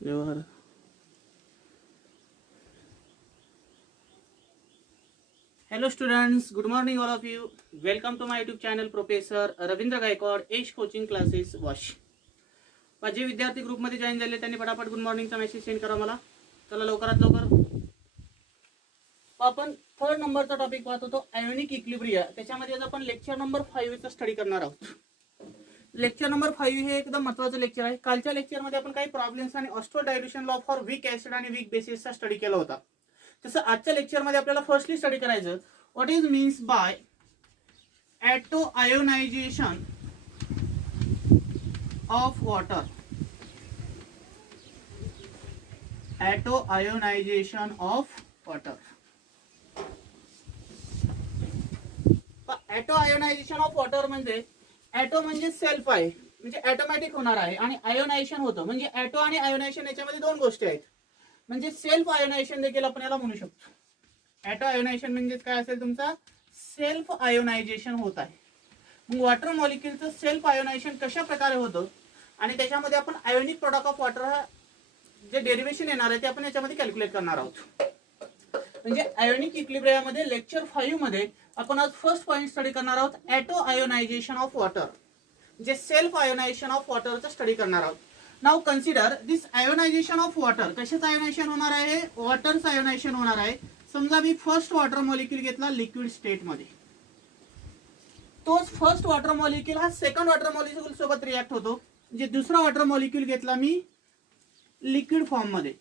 व्यवहार. Hello students, good morning all of you. Welcome to my YouTube channel Professor Ravindra Gaikwad Ace Coaching Classes Wash. जे विद्यार्थी ग्रुपमध्ये join झाले त्यांनी फटाफट गुड मॉर्निंगचा मेसेज सेंड करा मला. चला लवकरात लवकर. आपण थर्ड नंबरचा टॉपिक पाहत होतो आयोनिक इक्विलिब्रिया. त्याच्यामध्ये आज आपण लेक्चर नंबर 5 चा स्टडी करणार आहोत. लेक्चर नंबर 5 हे एकदम महत्त्वाचं लेक्चर आहे. कालच्या लेक्चरमध्ये आपण काही प्रॉब्लेम्स आणि Ostwald dilution law for weak acid आणि वीक बेसिसचा स्टडी केला होता. तसं आजच्या लेक्चरमध्ये आपल्याला फर्स्टली स्टडी करायचं what is means by auto ionization of water. Auto ionization of water. Auto ionization of water म्हणजे ॲटो म्हणजे सेल्फ आहे, म्हणजे ऑटोमॅटिक होणार आहे, आणि आयोनायझेशन होतं म्हणजे ॲटो आणि आयोनायझेशन याच्यामध्ये दोन गोष्टी आहेत. म्हणजे सेल्फ आयोनायझेशन देखील आपण याला म्हणू शकतो. ॲटो आयोनायझेशन म्हणजे काय असेल तुमचा सेल्फ आयोनायझेशन होत आहे. मग वॉटर मॉलिक्युलचं सेल्फ आयोनायझेशन कशा प्रकारे होतं आणि त्याच्यामध्ये आपण आयोनिक प्रोडक्ट ऑफ वॉटर हा जे डेरिव्हेशन येणार आहे ते आपण याच्यामध्ये कॅल्क्युलेट करणार आहोत. म्हणजे आयोनिक इक्विलिब्रियामध्ये लेक्चर 5 मध्ये आपण आज फर्स्ट पॉइंट स्टडी करणार आहोत ॲटो आयोनायझेशन ऑफ वॉटर, जे सेल्फ आयोनायझेशन ऑफ वॉटरचा स्टडी करणार आहोत. Now consider this ionization of water. कशाचं आयोनायझेशन होणार आहे? वॉटरचं आयोनायझेशन होणार आहे. समजा मी फर्स्ट वॉटर मॉलिक्यूल घेतला लिक्विड स्टेट मध्ये, तोच फर्स्ट वॉटर मॉलिक्यूल हा सेकंड वॉटर मॉलिक्यूल सोबत रिॲक्ट होतो. म्हणजे दुसरा वॉटर मॉलिक्यूल घेतला मी लिक्विड फॉर्म मध्ये,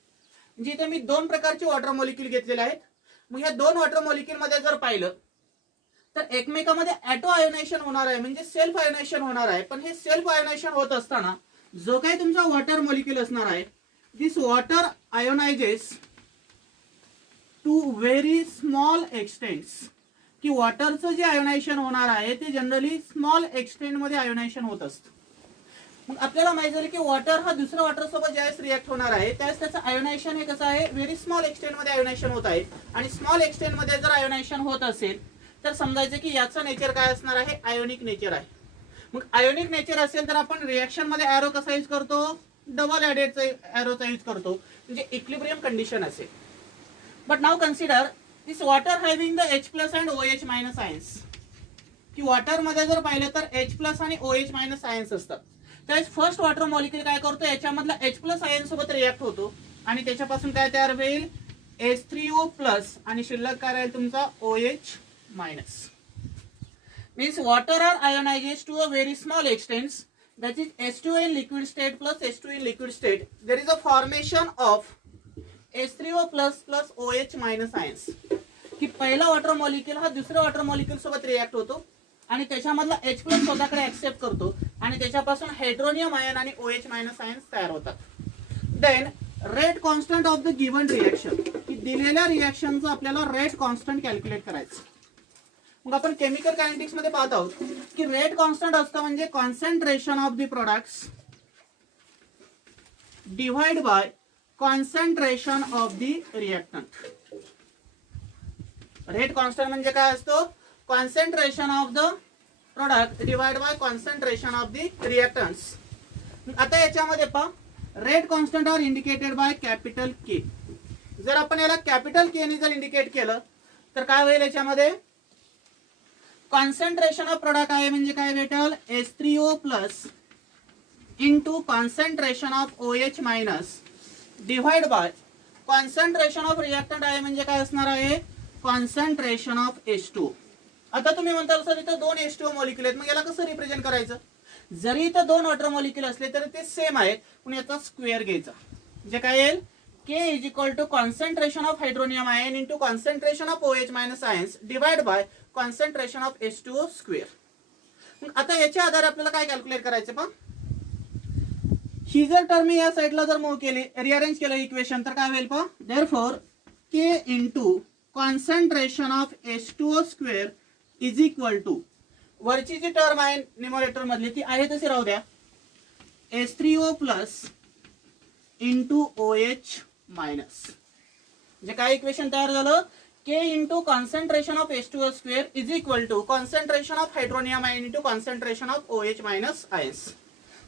म्हणजे इथे मी दोन प्रकारचे वॉटर मॉलिक्यूल घेतलेले आहेत. मग या दोन वॉटर मॉलिक्यूल मध्ये जर पाहिलं तर एकमेकांमध्ये ॲटो आयोनायझेशन होणार आहे, म्हणजे सेल्फ आयोनायझेशन होणार आहे. पण हे सेल्फ आयोनायझेशन होत असताना जो काही तुमचा वॉटर मॉलिक्यूल असणार आहे दिस water आयोनायझेस to very small extents, की वॉटरचं जे आयोनायझेशन होणार आहे ते जनरली स्मॉल एक्सटेंट मध्ये आयोनायझेशन होत असतं. मग आपल्याला माहिती झालं की वॉटर हा दुसऱ्या वॉटर सोबत ज्यावेळेस रिॲक्ट होणार आहे त्यावेळेस त्याचं आयोनायझेशन हे कसं आहे व्हेरी स्मॉल एक्सटेंट मध्ये आयोनायझेशन होत आहे. आणि स्मॉल एक्सटेंट मध्ये जर आयोनायझेशन होत असेल तर समजायचं की याचं नेचर काय असणार आहे? आयोनिक नेचर आहे. मग आयोनिक नेचर असेल तर आपण रिएक्शन मध्ये एरो कसा यूज करतो? डबल एडेडचा एरोचा यूज करतो, म्हणजे इक्विलिब्रियम कंडिशन असेल. But now consider this water having the H+ and OH- ions, की वॉटर मध्ये जर पाहिलं तर H+ आणि OH- आयन्स असतात. त्यावेळेस फर्स्ट वॉटर मॉलिक्यूल काय करतो? याच्यामधला H+ आयन सोबत रिॲक्ट होतो आणि त्याच्यापासून काय तयार होईल? H3O+ आणि शिल्लक काय राहील तुमचा OH-. Means water are ionized to a very small extent, that is H2 in liquid state plus H2 in liquid state. There is a formation of H3O+ plus OH- ions. की पहिला water molecule हा दुसऱ्या water molecule सोबत react होतो आणि त्याच्यामधला H+ स्वतःकडे accept करतो आणि त्याच्यापासून हायड्रोनियम आयन आणि OH- आयन्स तयार होतात. Then rate constant of the given reaction, की दिलेल्या रिएक्शनचं आपल्याला रेट कॉन्स्टंट कॅल्क्युलेट करायचं. मग आपण केमिकल कायनेटिक्स मध्ये पाहत आहोत की रेट कॉन्स्टंट असतं म्हणजे concentration of the products divide by concentration of the reactant. Rate constant म्हणजे काय असतो? Concentration of the product divide by concentration of the reactants. आता याच्यामध्ये पहा rate constant are indicated by capital K. जर आपण याला कॅपिटल के ने जर इंडिकेट केलं तर काय होईल? याच्यामध्ये कॉन्सन्ट्रेशन ऑफ प्रोडक्ट आहे म्हणजे काय भेटेल? H3O+ into concentration of OH- divide by concentration of reactant आहे म्हणजे काय असणार आहे? Concentration of H2. आता तुम्ही म्हणताल सर इथं दोन H2O मॉलिक्यूल आहेत, मग याला कसं रिप्रेझेंट करायचं? जरी इथं दोन वॉटर मॉलिक्यूल असले तर ते सेम आहेत, पण याचा स्क्वेअर घ्यायचा. म्हणजे काय येईल? K is equal to concentration of hydronium ion into concentration of OH- ions divided by concentration of H2O square. आता याच्या आधारे आपल्याला काय कॅल्क्युलेट करायचं? पण ही जर टर्म या साइडला जर मूव्ह केली, रिअरेंज केलं इक्वेशन, तर काय होईल? पहा therefore K into concentration of H2O square is equal to वरची जी टर्म आहे न्यूमरेटर मधली ती आहे तशी राहू द्या, H3O+ इंटू OH-. म्हणजे काय इक्वेशन तयार झालं? K into concentration of H2O square is equal to concentration of hydronium ion into concentration of OH- ions.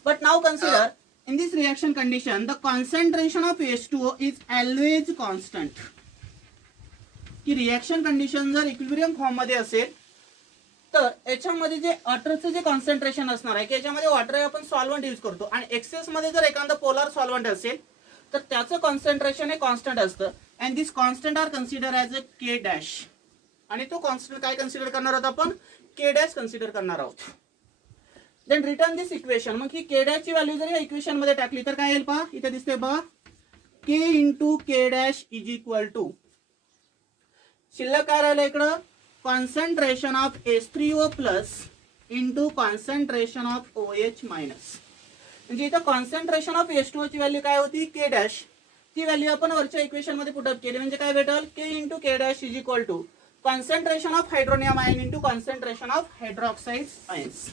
But now consider in this reaction condition the concentration of H2O is always constant. की reaction condition जर equilibrium form मध्ये असेल तर याच्यामध्ये जे वॉटरचं जे concentration असणार आहे की याच्यामध्ये वॉटर आपण सॉल्व्हंट यूज करतो आणि एक्सेस मध्ये जर एखादा पोलर सॉल्व्हंट असेल तर त्याचं कॉन्सन्ट्रेशन हे कॉन्स्टंट असतं and this constant are consider as a K dash आणि तो कॉन्स्टंट काय कन्सिडर करणार आहोत आपण के डॅश कन्सिडर करणार आहोत. देन रिटर्न दिस इक्वेशन. मग ही के डॅश ची व्हॅल्यू जर या इक्वेशन मध्ये टाकली तर काय येईल पहा इथे दिसते पहा K into K dash is equal to शिल्लक काय राहिलं इकडं concentration of H3O plus into concentration of OH minus. म्हणजे इथं कॉन्सन्ट्रेशन ऑफ H2O ची व्हॅल्यू काय होती के डॅश ती व्हॅल्यू आपण वरच्या इक्वेशन मध्ये पुट अप केली म्हणजे काय भेटल K into K dash is equal to concentration of hydronium ion into concentration of hydroxide ions.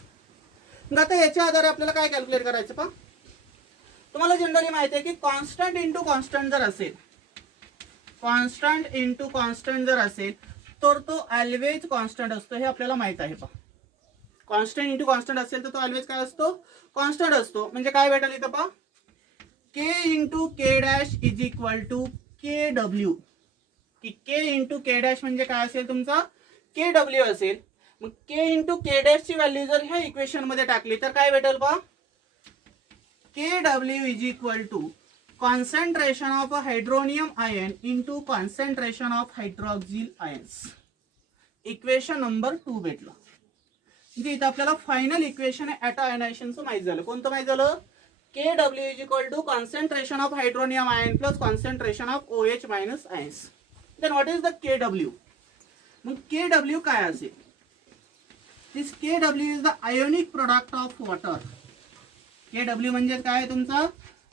मग आता याच्या आधारे आपल्याला काय कॅल्क्युलेट करायचं पहा तुम्हाला जनरली माहिती आहे की कॉन्स्टंट इंटू कॉन्स्टंट जर असेल कॉन्स्टंट इंटू कॉन्स्टंट जर असेल तर तो ऑलवेज कॉन्स्टंट असतो हे आपल्याला माहित आहे पहा. कॉन्स्टंट इंटू कॉन्स्टंट असेल तर तो ऑलवेज काय असतो कॉन्स्टंट असतो. म्हणजे काय भेटेल इथं पहा K into K dash is equal to K W की के इंटू के डॅश म्हणजे काय असेल तुमचा के डब्ल्यू असेल. मग के इंटू के डॅश ची व्हॅल्यू जर ह्या इक्वेशन मध्ये टाकली तर काय भेटेल पहा K W is equal to concentration of a hydronium ion into concentration of hydroxyl ions. Equation number 2 भेटलं. म्हणजे इथं आपल्याला फायनल इक्वेशन ॲटो आयनायझेशनचं माहित झालं. कोणतं माहित झालं K W is equal to concentration of hydronium ion plus concentration of OH minus ions. Then what is the K W. मग के डब्ल्यू काय असेल this K W is the ionic product of water. K W म्हणजे काय आहे तुमचा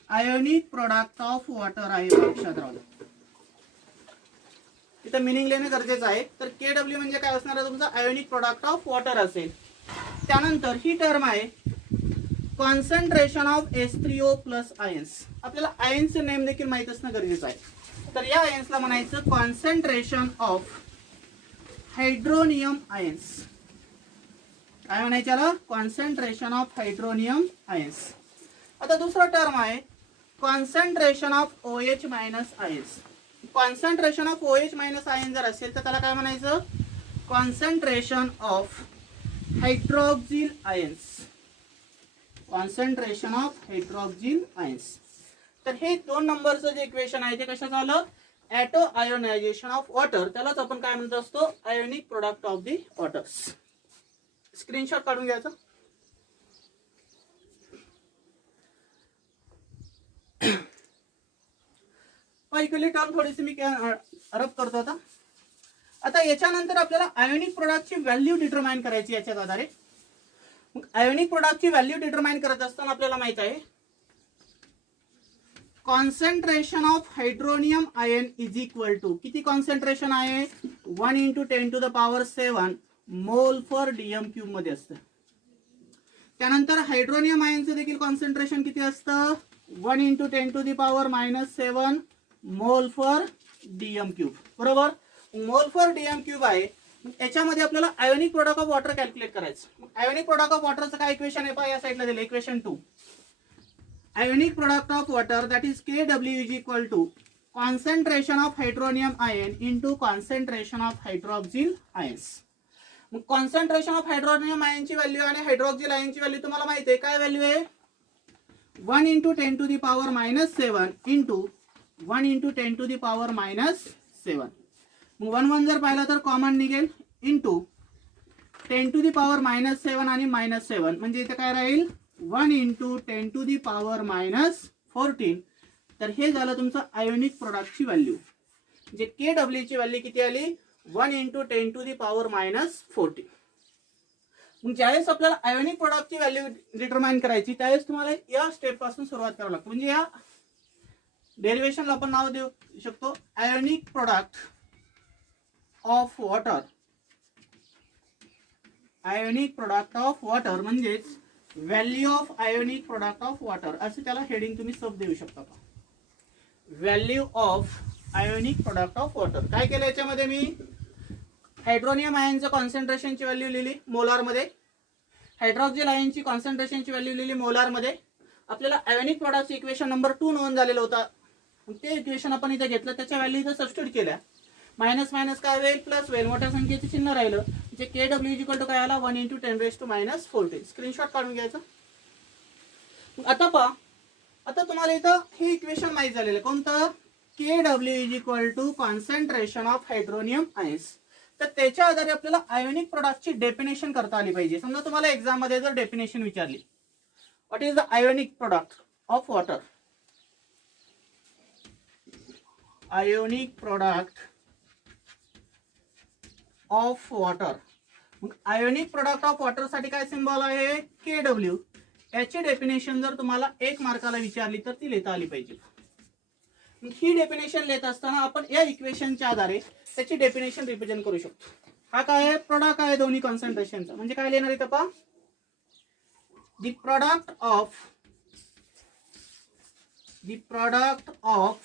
ionic product of water आहे लक्षात राहू. इथं मिनिंग लेणे गरजेचं आहे. तर के डब्ल्यू म्हणजे काय असणार आहे तुमचा आयोनिक प्रोडक्ट ऑफ वॉटर असेल. त्यानंतर ही टर्म आहे concentration of H3O plus ions. आपल्याला आयन्सचं नेम देखील माहित असणं गरजेचं आहे. तर या आयन्सला म्हणायचं कॉन्सन्ट्रेशन ऑफ हायड्रोनियम आयन्स. काय म्हणायचं याला कॉन्सन्ट्रेशन ऑफ हायड्रोनियम आयन्स. आता दुसरा टर्म आहे concentration of OH minus ions. Concentration of OH minus ion जर असेल तर त्याला काय म्हणायचं concentration of hydroxyl ions. Concentration of hydroxyl ions. तर हे 2 नंबरचं जे इक्वेशन आहे ते कशाचं आलं ॲटो आयोनायझेशन ऑफ वॉटर. त्यालाच आपण काय म्हणत असतो ionic product of the waters. Screenshot काढून घ्यायचा. इक्वली टर्म थोडीशी मी रब करतो आता. आता याच्यानंतर आपल्याला आयोनिक प्रोडक्टची व्हॅल्यू डिटरमाइन करायची याच्या आधारे. मग आयोनिक प्रोडक्टची व्हॅल्यू डिटरमाइन करत असताना आपल्याला माहित आहे concentration of hydronium ion is equal to किती कॉन्सन्ट्रेशन आहे 1 इंटू 10 टू द पॉवर 7 मोल फॉर डीएम क्यूब मध्ये असतं. त्यानंतर हायड्रोनियम आयनचं देखील कॉन्सन्ट्रेशन किती असतं 1 इंटू 10 टू द पॉवर -7 मोल फॉर डीएम क्यूब. बरोबर मोल फॉर डीएम क्यूब आहे. याच्यामध्ये आपल्याला ionic product of water calculate करायचं. मग आयोनिक प्रोडक्ट ऑफ वॉटरचं काय इक्वेशन आहे पहा या साईडला दिलं equation 2. Ionic product of water that is K W is equal to concentration of hydronium ion into concentration of hydroxyl ions. मग कॉन्सन्ट्रेशन ऑफ हायड्रोनियम आयनची व्हॅल्यू आणि हायड्रॉक्सिल आयनची व्हॅल्यू तुम्हाला माहिती आहे काय व्हॅल्यू आहे 1 into 10 to the power -7 into 1 into 10 to the power -7. मग 1 1 जर पाहिला तर कॉमन निघेल इंटू 10 टू द पॉवर -7 आणि -7 म्हणजे इथे काय राहील 1 इंटू 10 टू द पॉवर -14. तर हे झालं तुमचं आयोनिक प्रोडक्टची व्हॅल्यू. म्हणजे के डब्ल्यू ची व्हॅल्यू किती आली 1 इंटू 10 टू द पॉवर -14. मग ज्यावेळेस आपल्याला आयोनिक प्रोडक्टची व्हॅल्यू डिटरमाइन करायची त्यावेळेस तुम्हाला या स्टेप पासून सुरुवात करावी लागते. म्हणजे या डेरिवेशनला आपण नाव देऊ शकतो ionic product of water. Ionic product of water म्हणजेच value of ionic product of water असं त्याला हेडिंग तुम्ही सब देऊ शकता. Value of ionic product of water. काय केलं याच्यामध्ये मी हायड्रोनियम आयनचं कॉन्सन्ट्रेशनची व्हॅल्यू लिहिली मोलार मध्ये. हायड्रॉक्सिल आयनची कॉन्सन्ट्रेशनची व्हॅल्यू लिहिली मोलार मध्ये. आपल्याला आयोनिक प्रोडक्टचं इक्वेशन नंबर 2 नोंद झालेलं होतं. ते इक्वेशन आपण इथे घेतलं, त्याच्या व्हॅल्यू इथं सबस्टिट्यूट केल्या. मायनस मायनस काय होईल, प्लस होईल. मोठ्या संख्येचे चिन्ह राहिलं म्हणजे KW इक्वल टू काय आला, 1 × 10⁻⁻14. स्क्रीनशॉट काढून घ्यायचं. आता पहा, आता तुम्हाला इथं हे इक्वेशन माहित झालेलं कोणतं, KW equal to concentration of hydronium ions. तर त्याच्या आधारे आपल्याला आयोनिक प्रोडक्टची डेफिनेशन करता आली पाहिजे. समजा तुम्हाला एक्झाम मध्ये जर डेफिनेशन विचारली, what is the ionic product of water, ionic product of water. मग आयोनिक प्रोडक्ट ऑफ वॉटर साठी काय सिंबल आहे, KW. याची डेफिनेशन जर तुम्हाला 1 मार्काला विचारली तर ती लिहिता आली पाहिजे. ही डेफिनेशन लिहित असताना आपण या इक्वेशनच्या आधारे त्याची डेफिनेशन रिप्रेझेंट करू शकतो. हा काय आहे, प्रोडक्ट आहे दोन्ही कॉन्सन्ट्रेशनचा. म्हणजे काय लिहिणार इथं पहा, the product of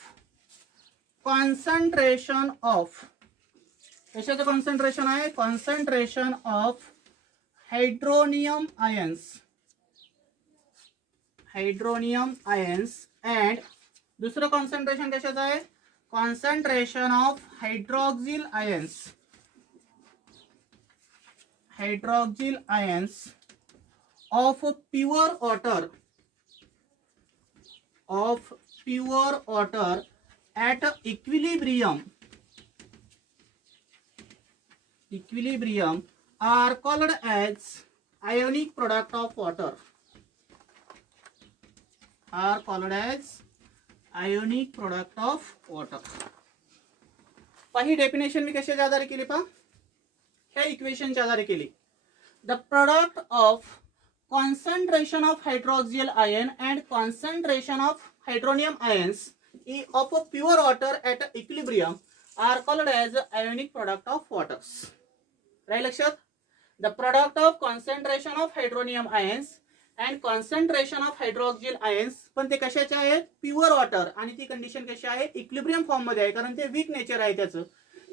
concentration of, कशाचं कॉन्सन्ट्रेशन आहे, concentration of hydronium ions and दुसरं कॉन्सन्ट्रेशन कशाचं आहे, concentration of hydroxyl ions of pure water at equilibrium are called as ionic product of water. Ionic product of water. ही definition मी कशाच्या आधारे केली पहा, ह्या इक्वेशनच्या आधारे केली. The product of concentration of hydroxyl ion and concentration of hydronium ions of a pure water at equilibrium are called as ionic product of waters. राहील लक्षात. The product of concentration of hydronium ions and concentration of hydroxyl ions, पण ते कशाचे आहेत, pure water. आणि ती condition कशी आहे, इक्विलिब्रियम फॉर्म मध्ये आहे, कारण ते वीक नेचर आहे त्याचं.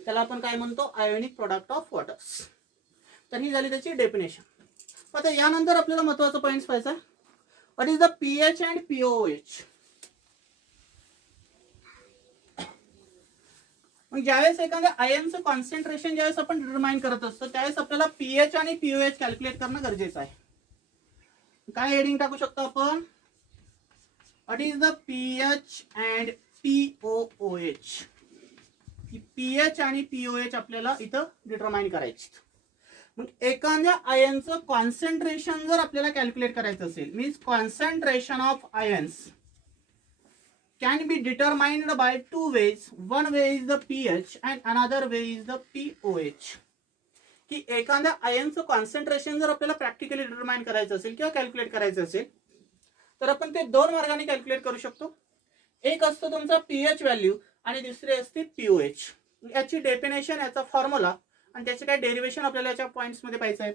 त्याला आपण काय म्हणतो, आयोनिक प्रोडक्ट ऑफ वॉटर्स. तर ही झाली त्याची डेफिनेशन. आता यानंतर आपल्याला महत्त्वाचा पॉइंट पाहायचा, what is the pH and pOH. मग ज्यावेळेस एखाद्या आयनचं कॉन्सन्ट्रेशन ज्यावेळेस आपण डिटरमाइन करत असतो, त्यावेळेस आपल्याला पीएच आणि पीओएच कॅल्क्युलेट करणं गरजेचं आहे. काय हेडिंग टाकू शकतो आपण, what is the pH and pOH. PH आणि पीओएच आपल्याला इथं डिटरमाइन करायची. मग एखाद्या आयनचं कॉन्सन्ट्रेशन जर आपल्याला कॅल्क्युलेट करायचं असेल, means concentration of ions can be determined by 2 ways. One way is the pH and another way is the pOH. की एखाद्या आयनचं कॉन्सन्ट्रेशन जर आपल्याला प्रॅक्टिकली डिटरमाइन करायचं असेल किंवा कॅल्क्युलेट करायचं असेल, तर आपण ते 2 मार्गाने कॅल्क्युलेट करू शकतो. एक असतो तुमचा पीएच व्हॅल्यू आणि दुसरी असते पीओएच. याची डेफिनेशन, याचा फॉर्म्युला आणि त्याचे काय डेरिवेशन आपल्याला याच्या पॉइंट्स मध्ये पाहायचं आहे.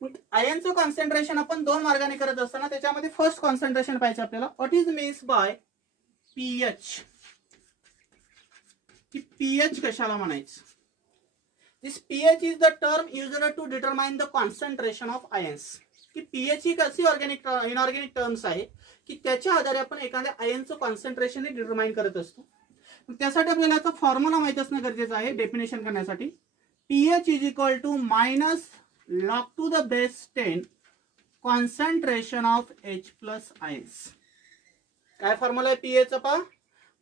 मग आयनचं कॉन्सन्ट्रेशन आपण 2 मार्गाने करत असताना त्याच्यामध्ये फर्स्ट कॉन्सन्ट्रेशन पाहिजे आपल्याला, what is means by pH. की पीएच कशाला म्हणायचं. This pH is the term used to determine the concentration of ions. की पीएच ही कशी इनऑर्गॅनिक टर्म्स आहे की त्याच्या आधारे आपण एखाद्या आयनचं कॉन्सन्ट्रेशन डिटरमाइन करत असतो. त्यासाठी आपल्याला याचा फॉर्म्युला माहित असणं गरजेचं आहे डेफिनेशन करण्यासाठी. PH is equal to minus log to the base 10 concentration of H+ ions. काय फॉर्म्युला आहे पीएच चा,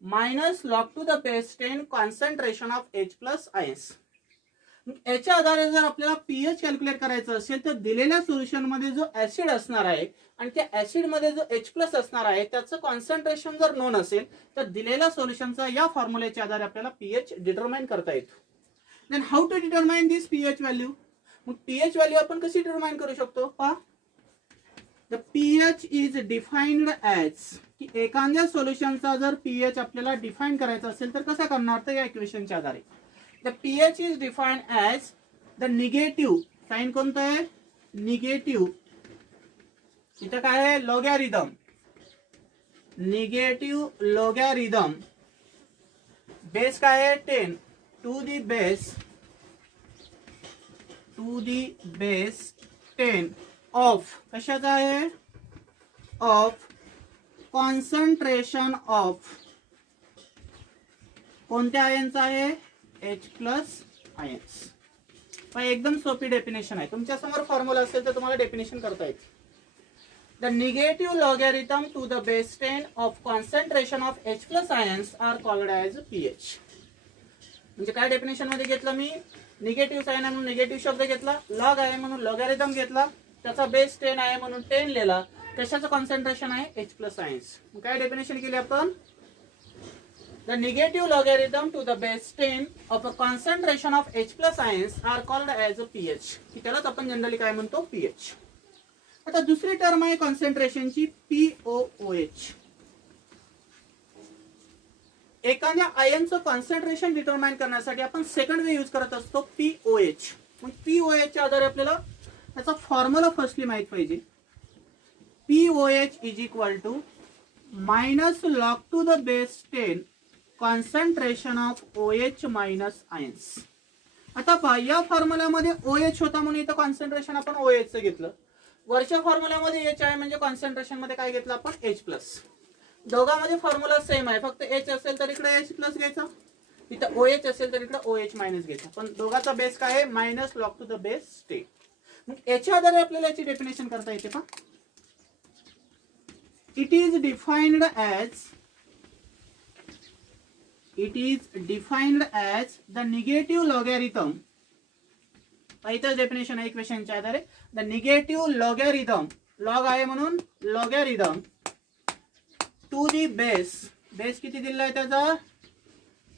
minus log to the base 10 concentration of H+ ions. याच्या आधारे जर आपल्याला पीएच कॅल्क्युलेट करायचं असेल तर दिलेल्या सोल्युशन मध्ये जो ऍसिड असणार आहे आणि त्या ऍसिड मध्ये जो H+ असणार आहे त्याचं कॉन्सन्ट्रेशन जर नोन असेल तर दिलेल्या सोल्युशनचा या फॉर्म्युलेच्या आधारे आपल्याला पीएच डिटरमाइन करता येतो. Then how to determine this pH value. मग पीएच व्हॅल्यू आपण कशी डिटरमाइन करू शकतो पहा. The pH is defined as, की एखाद्या सोल्युशनचा जर पीएच आपल्याला डिफाइन करायचा असेल तर कसं करणार, तर या इक्वेशनच्या आधारे. The pH is defined as the negative, sign कोणतं आहे, निगेटिव्ह. इथं काय आहे, लॉगॅरिथम. Negative logarithm. बेस काय आहे, 10 टू दी बेस 10 ऑफ, कशाचा आहे, ऑफ कॉन्सन्ट्रेशन ऑफ कोणत्या आयनचा आहे, H प्लस आयन्स. एकदम सोपी डेफिनेशन आहे. तुमच्या समोर फॉर्म्युला असेल तर तुम्हाला डेफिनेशन करता येते. The negative logarithm to the base 10 of concentration of H plus ions are called as pH. म्हणजे काय डेफिनेशन मध्ये घेतलं मी, निगेटिव्ह साइन आहे म्हणून निगेटिव्ह शब्द घेतला, लॉग आहे म्हणून लॉगॅरिथम घेतला, त्याचा बेस 10 आहे म्हणून 10 लिहिला, कशाचं कॉन्सन्ट्रेशन आहे, H प्लस आयन्स. काय डेफिनेशन केली आपण, the negative logarithm to the base 10 of a concentration of H plus ions are called as a pH. त्यालाच आपण जनरली काय म्हणतो, pH. आता दुसरी टर्म आहे कॉन्सन्ट्रेशनची, POOH. एखाद्या आयनचं कॉन्सन्ट्रेशन डिटरमाइन करण्यासाठी आपण सेकंड वे यूज करत असतो, POH. मग POH च्या आधारे आपल्याला त्याचा फॉर्म्युला फर्स्टली माहित पाहिजे. POH is equal to minus log to the base 10 concentration of OH minus ions. आता पहा, या फॉर्म्युल्यामध्ये OH होता म्हणून इथं कॉन्सन्ट्रेशन आपण OH चं घेतलं. वरच्या फॉर्म्युल्यामध्ये H आहे म्हणजे कॉन्सन्ट्रेशन मध्ये काय घेतलं आपण, H प्लस. दोघांमध्ये फॉर्म्युला सेम आहे, फक्त H असेल तर इकडे H प्लस घ्यायचा, इथं OH असेल तर इकडे OH मायनस घ्यायचा. पण दोघांचा बेस काय आहे, minus log to the base 10. मग याच्या आधारे आपल्याला याची डेफिनेशन करता येते का. It is defined as the negative logarithm. इथं डेफिनेशन आहे इक्वेशनच्या आधारे, द निगेटिव्ह लॉगॅरिथम, लॉग आहे म्हणून logarithm to the base, base किती दिलेला आहे त्याचा,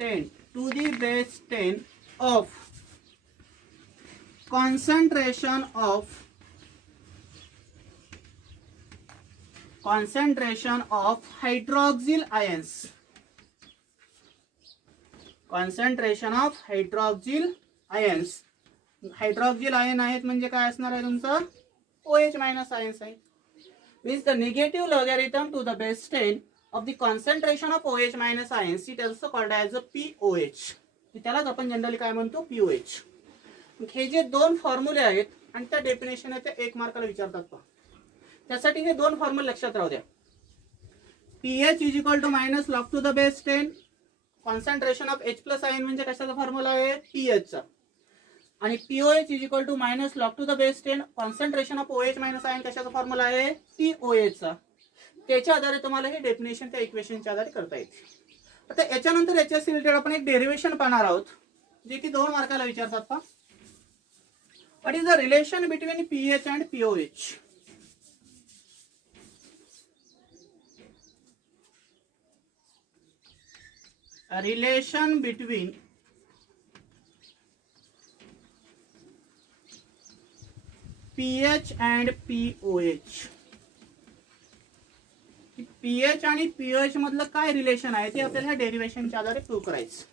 10, to the base 10 of concentration of hydroxyl ions. Concentration of hydroxyl ions. Hydroxyl ion आहेत म्हणजे काय असणार आहे तुमचं, OH मायनस आयन्स आहे. Means the negative logarithm to the base 10 of the concentration of OH minus ions, it also called as a POH. त्यालाच आपण generally काय म्हणतो, POH. हे जे दोन फॉर्म्युले आहेत आणि त्या डेफिनेशन आहे ते 1 मार्काला विचारतात पहा. त्यासाठी हे दोन फॉर्म्युले लक्षात राहू द्या. pH is equal to minus log to the base 10 concentration of H plus ion म्हणजे कशाचा फॉर्म्युला आहे, pH चा. आणि POH is equal to minus log to the base 10 concentration of OH minus ion कशाचा फॉर्म्युला आहे, POH चा. त्याच्या आधारे तुम्हाला हे डेफिनेशन त्या इक्वेशनच्या आधारे करता येते. आता याच्यानंतर याच्याशी रिलेटेड आपण एक डेरिव्हेशन पाहणार आहोत, जे की 2 मार्काला विचारतात पहा. What is the relation between pH and POH. A relation between pH and POH. pH आणि pH मधलं काय रिलेशन आहे ते आपल्याला डेरिव्हेशनच्या आधारे प्रूव्ह करायचं.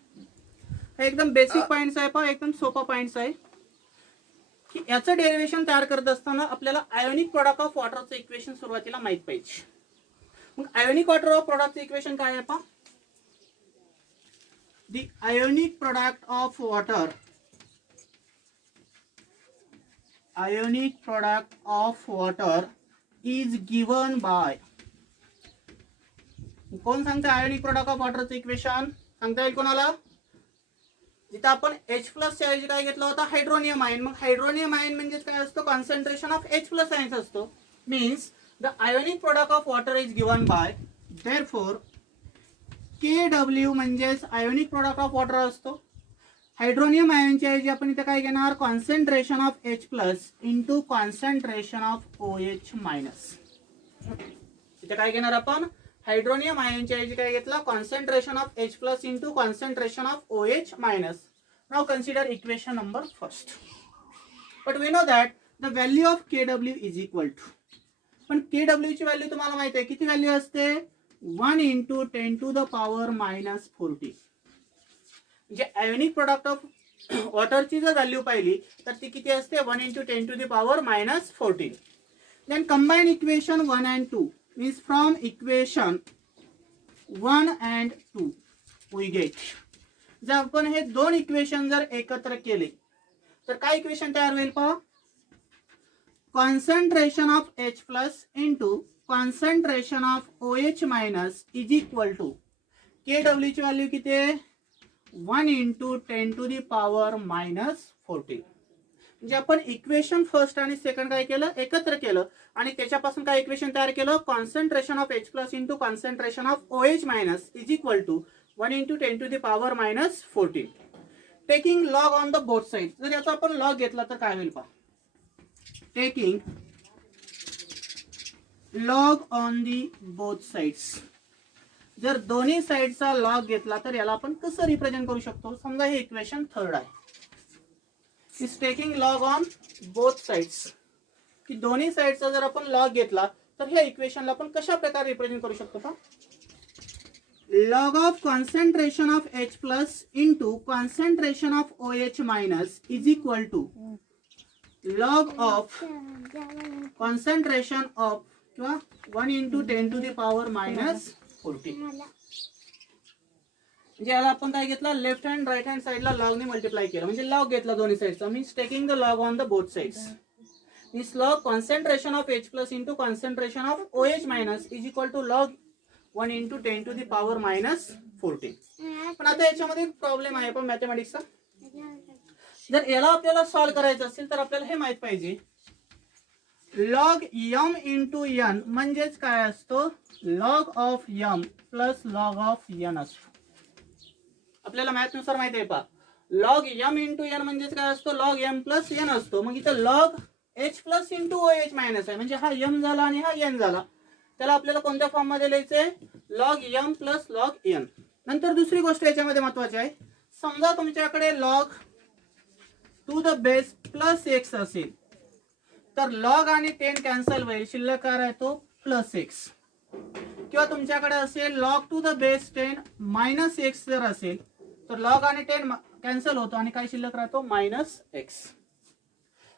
हे एकदम बेसिक पॉइंट्स आहे पहा, एकदम सोपा पॉइंट्स आहे की याचं डेरिव्हेशन तयार करत असताना आपल्याला आयोनिक प्रोडक्ट ऑफ वॉटरचं इक्वेशन सुरुवातीला माहित पाहिजे. मग आयोनिक वॉटर ऑफ प्रोडक्टचं इक्वेशन काय आहे पहा, the ionic product of water is given by. कोण सांगते आयोनिक प्रोडक्ट ऑफ वॉटरचं इक्वेशन, सांगता येईल कोणाला. जिथं आपण H प्लस च्या ऐवजी काय घेतलं होतं, हायड्रोनियम आयन. मग हायड्रोनियम आयन म्हणजे काय असतो, concentration of H plus ions असतो. Means the ionic product of water is given by, therefore KW म्हणजेच आयोनिक प्रोडक्ट ऑफ वॉटर असतो. हायड्रोनियम आयनच्या ऐवजी आपण इथे काय घेणार, concentration of H plus into concentration of OH minus. इथे काय घेणार आपण, हायड्रोनियम आयनच्या ऐवजी काय घेतला, concentration of H plus into concentration of OH minus. Now consider equation number first. But we know that the value of KW is equal to, पण KW ची व्हॅल्यू तुम्हाला माहिती आहे किती व्हॅल्यू असते, 1 into 10 to the power minus 40. म्हणजे ionic product of वॉटरची जर value पाहिली तर ती किती असते, 1 into 10 to the power minus 14. Then combine equation 1 and 2 means from equation 1 and 2 we get. जर आपण हे दोन इक्वेशन जर एकत्र केले तर काय इक्वेशन तयार होईल पहा, concentration of H plus into concentration of OH minus is equal to KW ची व्हॅल्यू किती आहे 1 × 10⁻⁻14. म्हणजे आपण इक्वेशन फर्स्ट आणि सेकंड काय केलं एकत्र केलं आणि त्याच्यापासून काय इक्वेशन तयार केलं concentration of H plus into concentration of OH minus is equal to 1 × 10⁻⁻14. Taking log on the both side. जर याचा आपण लॉग घेतला तर काय होईल पहा. Taking log on the both sides. जर दोन्ही साइडचा लॉग घेतला तर याला आपण कसं रिप्रेझेंट करू शकतो. समजा हे इक्वेशन थर्ड आहे. Is taking log on both sides. की दोन्ही साइडचा जर आपण लॉग घेतला तर ह्या इक्वेशनला आपण कशा प्रकारे रिप्रेझेंट करू शकतो पहा. log of concentration of H plus into concentration of OH minus is equal to log of concentration of 1 × 10⁻⁻14. म्हणजे याला आपण काय घेतला लेफ्ट हँड राईट हँड साइडला लॉग ने मल्टिप्लाय केलं म्हणजे लॉग घेतला दोन्ही साइडचा. Means taking the log on the both sides. Means log concentration of H plus into concentration of OH minus is equal to log 1 × 10⁻⁻14. पण आता याच्यामध्ये प्रॉब्लेम आहे पण मॅथमॅटिक्सचा. जर याला आपल्याला सॉल्व्ह करायचं असेल तर आपल्याला हे माहित पाहिजे log m × n म्हणजेच काय असतो log of m plus log of n असतो. आपल्याला मॅथ नुसार माहिती आहे पहा log m × n म्हणजेच काय असतो log m प्लस n असतो. मग इथं log H plus × OH minus आहे म्हणजे हा m झाला आणि हा n झाला. त्याला आपल्याला कोणत्या फॉर्म मध्ये लिहायचंय log m plus log n. नंतर दुसरी गोष्ट याच्यामध्ये महत्वाची आहे. समजा तुमच्याकडे log to the base plus x असेल तर log आणि 10 कॅन्सल होईल शिल्लक काय राहतो प्लस x. किंवा तुमच्याकडे असेल log to the base 10 minus x जर असेल तर log आणि 10 कॅन्सल होतो आणि काय शिल्लक राहतो मायनस x.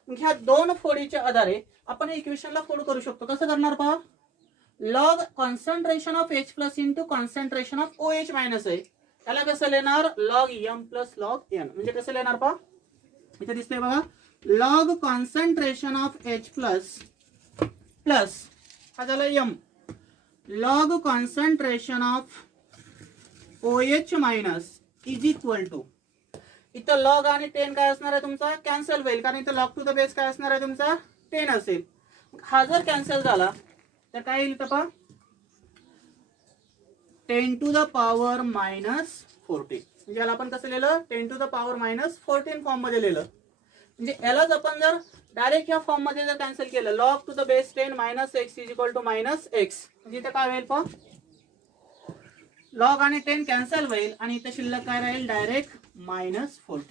ह्या दोन फोडीच्या आधारे आपण इक्वेशनला फोड करू शकतो. कसं करणार पहा log concentration of H plus into concentration of OH minus आहे त्याला कसं लिहिणार log m plus log n. म्हणजे कसं लिहिणार पहा इथे दिसतंय बघा log concentration of H plus plus हा झाला m log concentration of OH minus is equal to इथं log आणि 10 काय असणार आहे तुमचा कॅन्सल होईल कारण इथं log टू द बेस काय असणार आहे तुमचा 10 असेल. हा जर कॅन्सल झाला तर काय येईल पहा 10⁻⁻14. म्हणजे याला आपण कसं लिहिलं 10⁻⁻14 फॉर्म मध्ये लिहिलं. म्हणजे यालाच आपण जर डायरेक्ट या फॉर्म मध्ये जर कॅन्सल केलं log to the base 10 minus x is equal to minus x म्हणजे इथे काय होईल पहा log आणि 10 कॅन्सल होईल आणि इथे शिल्लक काय राहील direct -14.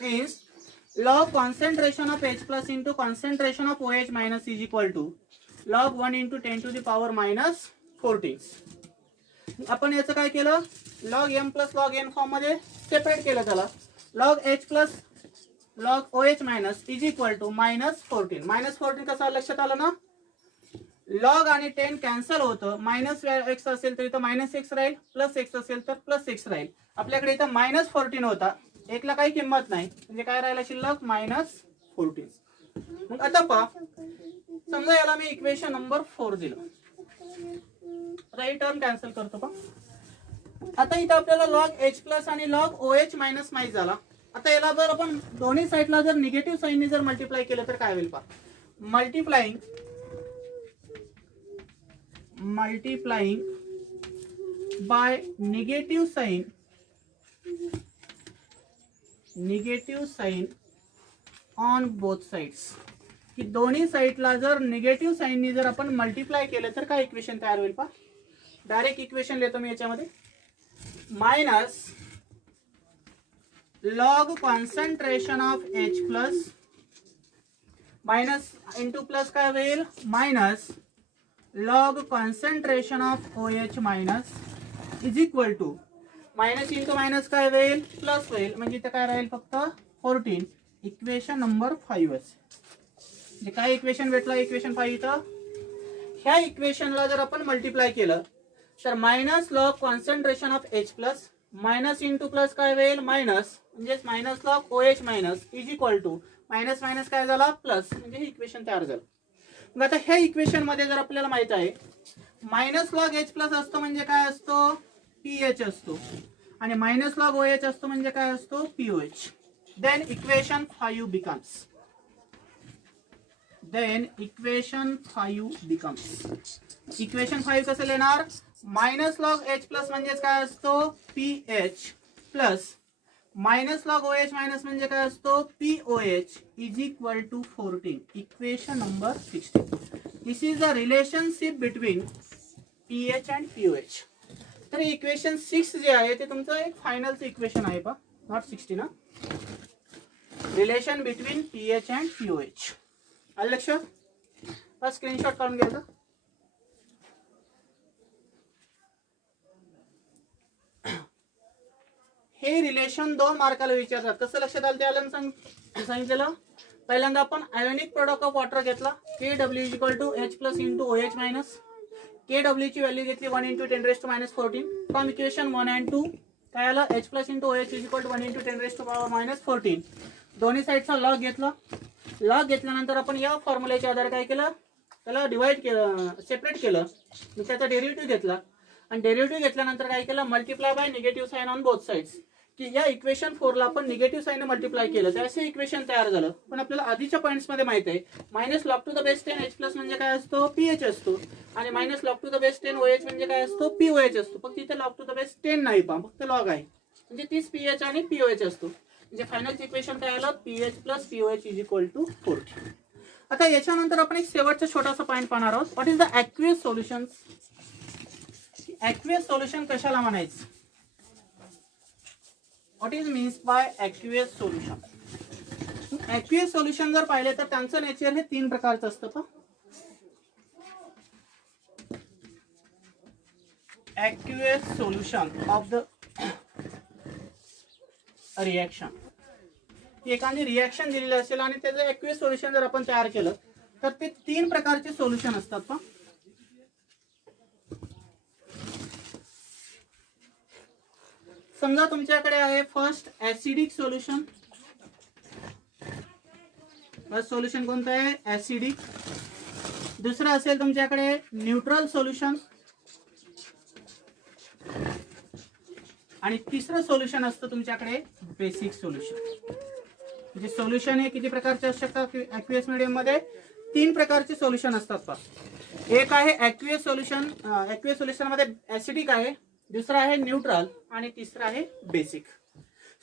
Means log concentration of H plus into concentration of OH minus is equal to log 1 × 10⁻⁻14. आपण याचं काय केलं log m plus log n form मध्ये सेपरेट केलं. त्याला log H plus log OH minus is equal to -14. -14 कसं लक्षात आलं ना log आणि 10 कॅन्सल होतं मायनस x असेल तर इथं मायनस x राहील प्लस x असेल तर प्लस x राहील. आपल्याकडे इथं -14 होता एकला काही किंमत नाही म्हणजे काय राहिला शिल्लक -14. मग आता पहा समजा याला मी इक्वेशन नंबर 4 दिलं आता ही टर्म कॅन्सल करतो पहा. आता इथं आपल्याला log H प्लस आणि log OH मायनस माहित झाला. आता याला जर आपण दोन्ही साइडला जर निगेटिव्ह साइनने जर मल्टिप्लाय केलं तर काय होईल पहा multiplying by negative sign on both sides. की दोन्ही साइडला जर निगेटिव्ह साइनने जर आपण मल्टिप्लाय केलं तर काय इक्वेशन तयार होईल पहा. डायरेक्ट इक्वेशन लिहितो मी याच्यामध्ये minus log concentration of H plus minus into plus काय होईल minus log concentration of OH minus is equal to minus into minus काय होईल प्लस होईल म्हणजे इथे काय राहील फक्त 14. इक्वेशन नंबर 5 म्हणजे काय इक्वेशन भेटला इक्वेशन 5 इथं ह्या इक्वेशनला जर आपण मल्टिप्लाय केलं तर minus log concentration of H plus minus into plus काय होईल मायनस म्हणजेच minus log OH minus is equal to minus minus काय झाला प्लस म्हणजे हे इक्वेशन तयार झालं. मग आता ह्या इक्वेशन मध्ये जर आपल्याला माहित आहे मायनस लॉग एच प्लस असतो म्हणजे काय असतो, पीएच असतो, आणि मायनस लॉग ओ एच असतो म्हणजे काय असतो, pOH. Then equation 5 becomes, equation 5 कसं लिहिणार, मायनस लॉग एच प्लस म्हणजेच काय असतो, pH plus minus log O H minus म्हणजे काय असतो, pOH is equal to 14. Equation number 16. This is the relationship between pH and pOH. तर इक्वेशन 6 जे आहे ते तुमचं एक फायनलचं इक्वेशन आहे पा, नॉट 16 ना. Relation between pH and pOH. आलं लक्षात? बस स्क्रीनशॉट काढून घ्यायचा. हे रिलेशन 2 मार्काला विचारतात. कसं लक्षात आलं ते आलं सांगितलेलं. पहिल्यांदा आपण आयोनिक प्रोडक्ट ऑफ वॉटर घेतला, KW is equal to H plus into OH minus. KW ची व्हॅल्यू घेतली 1 इंटू 10⁻⁻14. फ्रॉम इक्वेशन 1 and 2 काय आलं, H plus into OH is equal to 1 into 10⁻⁻14. दोन्ही साईडचा लॉग घेतला. लॉग घेतल्यानंतर आपण या फॉर्म्युलेच्या आधारे काय केलं, त्याला डिवाइड केलं, सेपरेट केलं, मग त्याचा डेरिव्हेटिव्ह घेतला, आणि डेरिव्हेटिव्ह घेतल्यानंतर काय केलं, multiply by negative sign on both sides. की या इक्वेशन 4 ला आपण निगेटिव्ह साइन मल्टिप्लाय केलं तर असे इक्वेशन तयार झालं. पण आपल्याला आधीच्या पॉईंट्स मध्ये माहित आहे minus log to the base 10 H plus म्हणजे काय असतो, पीएच असतो, आणि minus log to the base 10 OH म्हणजे काय असतो, पीओएच असतो. फक्त इथे लॉग टू द बेस 10 नाही पा, फक्त लॉग आहे, म्हणजे तीच पीएच आणि पीओएच असतो. म्हणजे फायनल इक्वेशन काय आलं, pH plus pOH is equal to 40. आता याच्यानंतर आपण एक शेवटचा छोटासा पॉईंट पाहणार आहोत. What is the aqueous solution. Aqueous solution कशाला म्हणायचं, what is means bye aqueous solution. Aqueous solution जर पाहिले तर त्यांचं नेचर हे 3 प्रकारचं असतं. पहा, aqueous solution of the reaction. एखादी रिएक्शन दिलेली असेल आणि त्याचं ॲक्वियस सोल्युशन जर आपण तयार केलं तर ते 3 प्रकारचे सोल्युशन असतात. पहा, समजा तुमच्याकडे आहे first acidic solution. First solution कोणतं आहे, ऍसिडिक. दुसरं असेल तुमच्याकडे न्यूट्रल सोल्युशन, आणि तिसरं सोल्युशन असतं तुमच्याकडे बेसिक सोल्युशन. म्हणजे सोल्युशन हे किती प्रकारचे असू शकतात ॲक्वियस मीडियम मध्ये, 3 प्रकारचे सोल्युशन असतात. पहा, एक आहे ॲक्वियस सोल्युशन, ॲक्वियस सोल्युशन मध्ये ऍसिडिक आहे, दुसरा आहे न्यूट्रल, आणि तिसरा आहे बेसिक.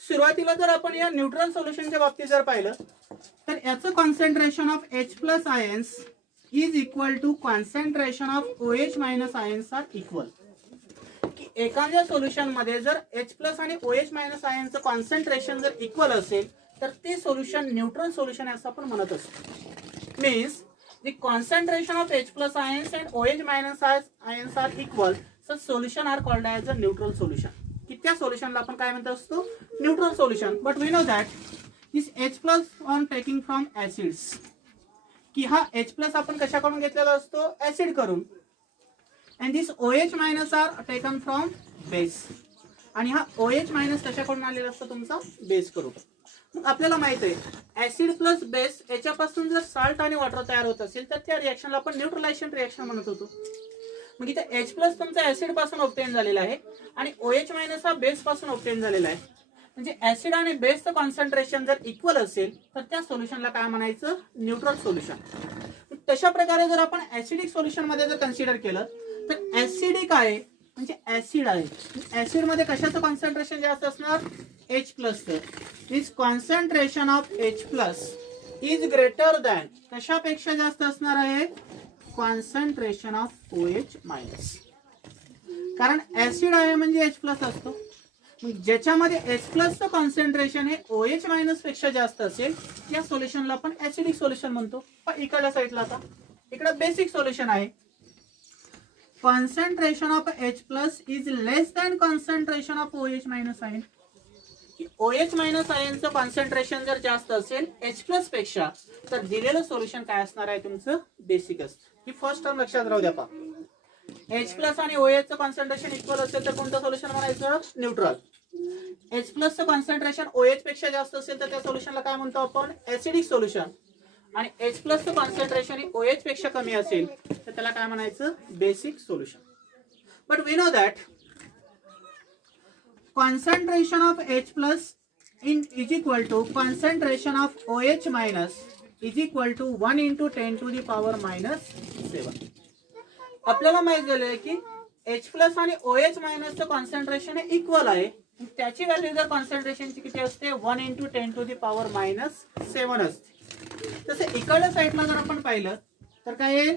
सुरुवातीला जर आपण या न्यूट्रल सोल्युशनच्या बाबतीत जर पाहिलं तर याचं concentration of H plus ions is equal to concentration of OH minus ions are equal. की एखाद्या सोल्युशन मध्ये जर H प्लस आणि OH मायनस आयन्सचं कॉन्सन्ट्रेशन जर इक्वल असेल तर ते सोल्युशन न्यूट्रल सोल्युशन असं आपण म्हणत असतो. Means the concentration of H plus ions and OH minus ions are equal, such solution are called as a neutral solution. की त्या सोल्युशनला आपण काय म्हणत असतो, neutral solution. But we know that this H plus on taking from acids, की हा H plus आपण कशाकडून घेतलेला असतो, ऍसिड करून, and this OH minus are taken from base, आणि हा OH मायनस कशाकडून आलेला असतो, तुमचा बेस करून. मग आपल्याला माहित आहे ऍसिड प्लस बेस याच्यापासून जर साल्ट आणि वॉटर तयार होत असेल तर त्या रिएक्शनला आपण न्यूट्रलायझेशन रिएक्शन म्हणत होतो. मग इथे H प्लस तुमचा ऍसिड पासून ऑब्टेन झालेला आहे आणि OH मायनस हा बेस पासून ऑब्टेन झालेला आहे. म्हणजे ऍसिड आणि बेसचं कॉन्सन्ट्रेशन जर इक्वल असेल तर त्या सोल्युशनला काय म्हणायचं, न्यूट्रल सोल्युशन. तशा प्रकारे जर आपण ऍसिडिक सोल्युशन मध्ये जर कन्सिडर केलं तर ऍसिडिक आहे म्हणजे ऍसिड आहे, ऍसिड मध्ये कशाचं कॉन्सन्ट्रेशन जास्त असणार, H plus. Means concentration of H plus is greater than, कशापेक्षा जास्त असणार आहे, कॉन्सन्ट्रेशन ऑफ OH मायनस. कारण ऍसिड आहे म्हणजे H प्लस असतो, ज्याच्यामध्ये H प्लसचं कॉन्सन्ट्रेशन हे OH मायनस पेक्षा जास्त असेल या सोल्युशनला आपण ऍसिडिक सोल्युशन म्हणतो. पण इकडल्या साईडला आता इकडे बेसिक सोल्युशन आहे, concentration of H plus is less than concentration of OH minus ion. OH minus आयनचं कॉन्सन्ट्रेशन जर जास्त असेल H प्लस पेक्षा तर दिलेलं सोल्युशन काय असणार आहे, तुमचं बेसिक असतं. ही फर्स्ट टर्म लक्षात राहू द्या. पा, H प्लस आणि OH चं कॉन्सन्ट्रेशन इक्वल असेल तर कोणतं सोल्युशन म्हणायचं, न्यूट्रल. H प्लसचं कॉन्सन्ट्रेशन OH पेक्षा जास्त असेल तर त्या सोल्युशनला काय म्हणतो आपण, ऍसिडिक सोल्युशन. आणि H प्लसचं कॉन्सन्ट्रेशन हे OH पेक्षा कमी असेल तर त्याला काय म्हणायचं, basic solution. But we know that concentration of H plus is equal to concentration of OH minus is equal to 1 into 10 to the power minus 7. आपल्याला माहित झालंय की H प्लस आणि OH मायनसचं कॉन्सन्ट्रेशन हे इक्वल आहे. त्याची व्हॅल्यू जर कॉन्सन्ट्रेशनची किती असते, 1 into 10 to the power minus 7 असते. तसं इकडल्या साईडला जर आपण पाहिलं तर काय येईल,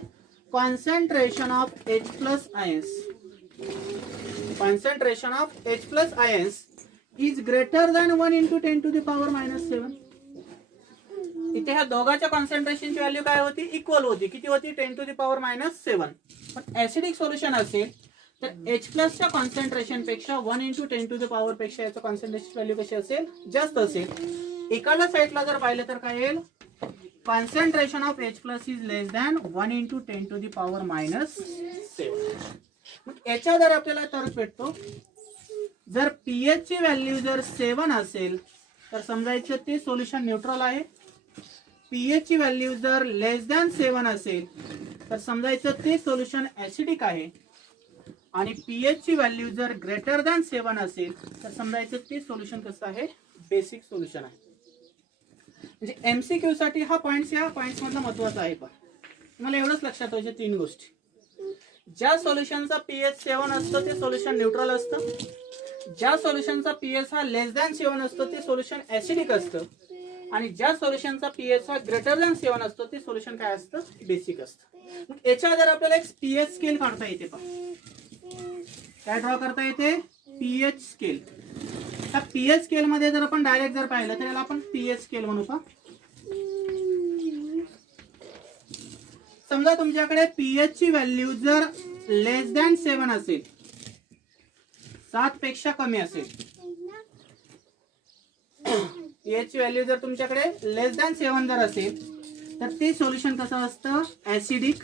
concentration of H plus ions, concentration of H plus ions is greater than 1 into 10 to the power minus 7. इथे ह्या दोघांच्या कॉन्सन्ट्रेशनची व्हॅल्यू काय होती, इक्वल होती. किती होती, 10 to the power minus 7. पण ऍसिडिक सोल्युशन असेल तर H प्लसच्या कॉन्सन्ट्रेशन पेक्षा 1 into 10 to the power पेक्षा याचं कॉन्सन्ट्रेशन व्हॅल्यू कशी असेल, जास्त असेल. इकडल्या साईडला जर पाहिलं तर काय येईल, concentration of H plus is less than 1 into 10 to the power minus 7. मग याच्या जर आपल्याला तर्क भेटतो, जर pH ची व्हॅल्यू जर 7 असेल तर समजायचं ते सोल्युशन न्यूट्रल आहे. pH ची व्हॅल्यू जर लेस दॅन 7 असेल तर समजायचं ते सोल्युशन ऍसिडिक आहे. आणि pH ची व्हॅल्यू जर ग्रेटर दॅन 7 असेल तर समजायचं ते सोल्युशन कसं आहे, बेसिक सोल्युशन आहे. म्हणजे MCQ साठी हा पॉइंट्स, या पॉइंट्स मधला महत्वाचा आहे. पण मला एवढंच लक्षात ठेवायचे 3 गोष्टी. ज्या सोल्युशनचा pH 7 असतं ते सोल्युशन न्यूट्रल असतं. ज्या सोल्युशनचा pH हा लेस दॅन 7 असतो ते सोल्युशन ऍसिडिक असतं. आणि ज्या सोल्युशनचा pH हा ग्रेटर दॅन 7 असतो ते सोल्युशन काय असतं, बेसिक असतं. मग याच्या जर आपल्याला एक pH स्केल काढता येते, काय ड्रॉ करता येते, pH स्केल. त्या pH स्केल मध्ये जर आपण डायरेक्ट जर पाहिलं तर याला आपण pH स्केल म्हणू का. समजा तुमच्याकडे pH ची व्हॅल्यू जर लेस दॅन 7 असेल, 7 पेक्षा कमी असेल, pH ची व्हॅल्यू जर तुमच्याकडे लेस दॅन 7 जर असेल तर ते सोल्युशन कसं असतं, ऍसिडिक.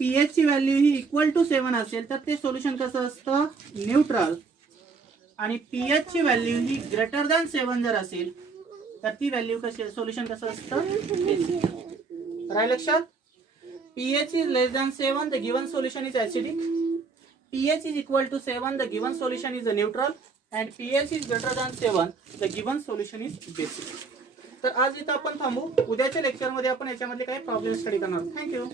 pH ची व्हॅल्यू ही इक्वल टू 7 असेल तर ते सोल्युशन कसं असतं, न्यूट्रल. आणि pH ची व्हॅल्यू ही ग्रेटर दॅन 7 जर असेल तर ती व्हॅल्यू कशी, सोल्युशन कसं असतं, बेसिक. राहिलं लक्षात. pH is less than 7, the given solution is acidic. pH is equal to 7, the given solution is a neutral. And pH is greater than 7, the given solution is basic. तर आज इथं आपण थांबू. उद्याच्या लेक्चरमध्ये आपण याच्यामध्ये काही प्रॉब्लेम स्टडी करणार. थँक्यू.